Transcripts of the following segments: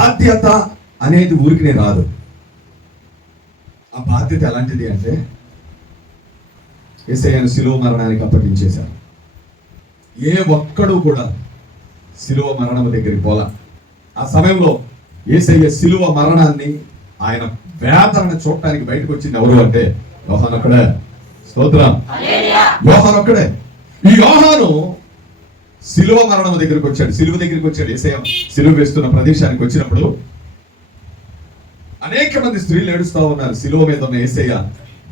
బాధ్యత అనేది ఊరికినే రాదు. ఆ బాధ్యత ఎలాంటిది అంటే యేసయ్యను శిలువ మరణానికి అప్పగించేశారు. ఏ ఒక్కడు కూడా శిలువ మరణం దగ్గరికి పోలా. ఆ సమయంలో యేసయ్య శిలువ మరణాన్ని, ఆయన వేదనను చూడటానికి బయటకు వచ్చింది ఎవరు అంటే యోహాను ఒక్కడే. స్తోత్రం. యోహాను ఒక్కడే. ఈ యోహాను శిలువ మరణం దగ్గరికి వచ్చాడు, శిలువ దగ్గరికి వచ్చాడు. యేసయ్య శిలువ వేస్తున్న ప్రదేశానికి వచ్చినప్పుడు అనేక మంది స్త్రీలు ఏడుస్తా ఉన్నారు. శిలువ మీద ఉన్న యేసయ్య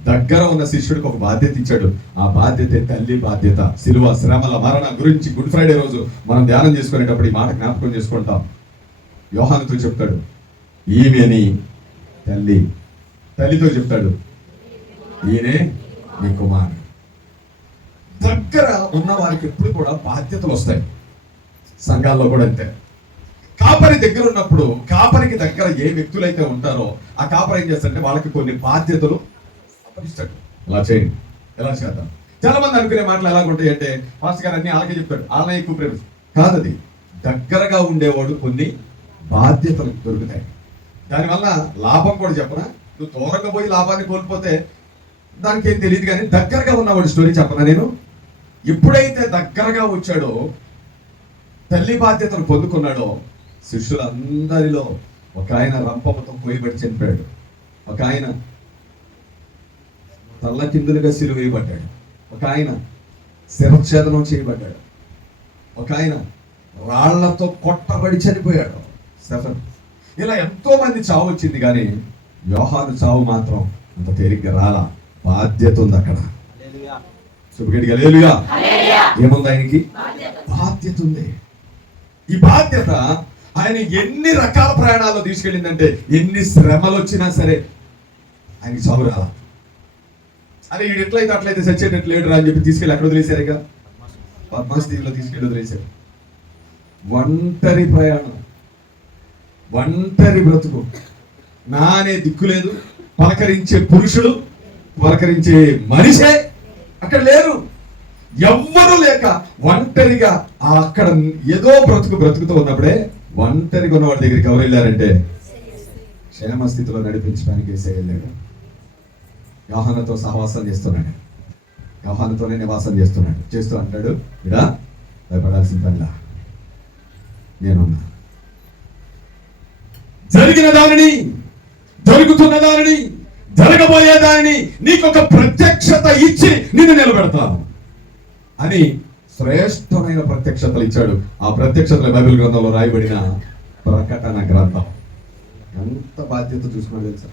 దగ్గర ఉన్న శిష్యుడికి ఒక బాధ్యత ఇచ్చాడు. ఆ బాధ్యత తల్లి బాధ్యత. శిలువ శ్రమల మరణ గురించి గుడ్ ఫ్రైడే రోజు మనం ధ్యానం చేసుకునేటప్పుడు ఈ మాట జ్ఞాపకం చేసుకుంటాం. యోహానుతో చెప్తాడు, ఈమెని తల్లి. తల్లితో చెప్తాడు, ఈయనే నీ కుమారుడు. దగ్గర ఉన్న వారికి ఎప్పుడు కూడా బాధ్యతలు వస్తాయి. సంఘాల్లో కూడా అంతే. కాపరి దగ్గర ఉన్నప్పుడు కాపరికి దగ్గర ఏ వ్యక్తులైతే ఉంటారో ఆ కాపరి ఏం చేస్తాడంటే వాళ్ళకి కొన్ని బాధ్యతలు అప్పగిస్తాడు. ఇలా చేయండి, ఎలా చేద్దాం. చాలా మంది అనుకునే మాటలు ఎలాగుంటాయి అంటే పాస్టర్ గారు అన్ని అలాగే చెప్తాడు, వాళ్ళనే ఎక్కువ ప్రేమ కాదది. దగ్గరగా ఉండేవాడు కొన్ని బాధ్యతలు దొరుకుతాయి. దానివల్ల లాభం కూడా చెప్పనా, నువ్వు దూరంగా పోయి లాభాన్ని కోల్పోతే దానికి ఏం తెలియదు. కానీ దగ్గరగా ఉన్నవాడు స్టోరీ చెప్పనా నేను. ఎప్పుడైతే దగ్గరగా వచ్చాడో, తల్లి బాధ్యతను పొందుకున్నాడో, శిష్యులందరిలో ఒక ఆయన రంపముతో పోయిబడి చనిపోయాడు. ఒక ఆయన తల్ల కిందులుగా సిలువ వేయబడ్డాడు. ఒక ఆయన శిరఛేదనం చేయబడ్డాడు. ఒక ఆయన రాళ్లతో కొట్టబడి చనిపోయాడు, స్టెఫెన్. ఇలా ఎంతో మంది చావు వచ్చింది, కానీ యోహాను చావు మాత్రం అంత తేలిగ్గా రాలా. బాధ్యత ఉంది అక్కడ. చూపుగడిగా హల్లెలూయా. ఏముంది ఆయనకి? బాధ్యత ఉంది. ఈ బాధ్యత ఆయన ఎన్ని రకాల ప్రయాణాల్లో తీసుకెళ్ళిందంటే, ఎన్ని శ్రమలు వచ్చినా సరే ఆయనకి చావు రాలా. అరే వీడు ఎట్లయితే అట్లయితే చచ్చేటట్లు లేడు అని చెప్పి తీసుకెళ్ళి అక్కడ వదిలేశారు. ఇక పద్మాస్థితిలో తీసుకెళ్ళి వదిలేశారు. ఒంటరి ప్రయాణం, ఒంటరి బ్రతుకు. నానే దిక్కు లేదు. పలకరించే పురుషుడు, పలకరించే మనిషే అక్కడ లేరు. ఎవ్వరూ లేక ఒంటరిగా అక్కడ ఏదో బ్రతుకుతూ ఉన్నప్పుడే ఒంటరిగా ఉన్న వాడి దగ్గరికి ఎవరు వెళ్ళారంటే క్షేమ స్థితిలో నడిపించడానికి యేసయ్య వెళ్ళాడు. యోహానుతో సహవాసం చేస్తున్నాడు, యోహానుతోనే నివాసం చేస్తున్నాడు. చేస్తూ అంటాడు, ఇడా భయపడాల్సిన పనిలా నేనున్నా. జరిగిన దానిని, జరుగుతున్న దానిని, జరగబోయే దానిని నీకొక ప్రత్యక్షత ఇచ్చి నిన్ను నిలబెడతాను అని శ్రేష్టమైన ప్రత్యక్షతలు ఇచ్చాడు. ఆ ప్రత్యక్షతలు బైబిల్ గ్రంథంలో రాయబడిన ప్రకటన గ్రంథం. ఎంత బాధ్యత చూసుకున్నాడు తెలుసా?